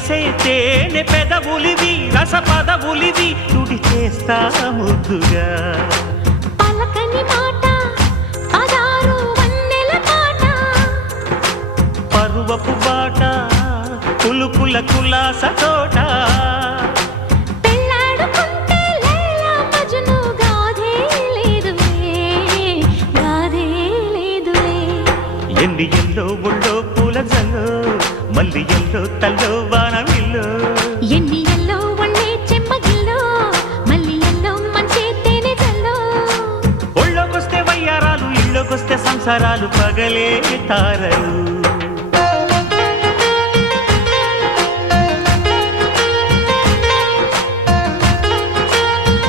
చేసే తేనె పెదవులివి రస పదవులివి తుడి చేస్తా ముద్దుగా పలకని మాట పదారు వన్నెల పాట పరువపు బాట కులుకుల కులాస తోట పెళ్ళాడుకుంటే లైలా మజ్ను గాథే లేదులే ఎండి ఎల్లో ఒళ్ళో పూల జల్లో మల్లి ఎల్లో తల్లో వానవిల్లో ఎన్ని ఎల్లో ఒళ్ళే చెమ్మగిల్లో మల్లి ఎల్లో మంచి తేనె జల్లో ఒళ్ళోకొస్తే వయ్యారాలు ఇళ్ళోకొస్తే సంసారాలు పగలే తారలు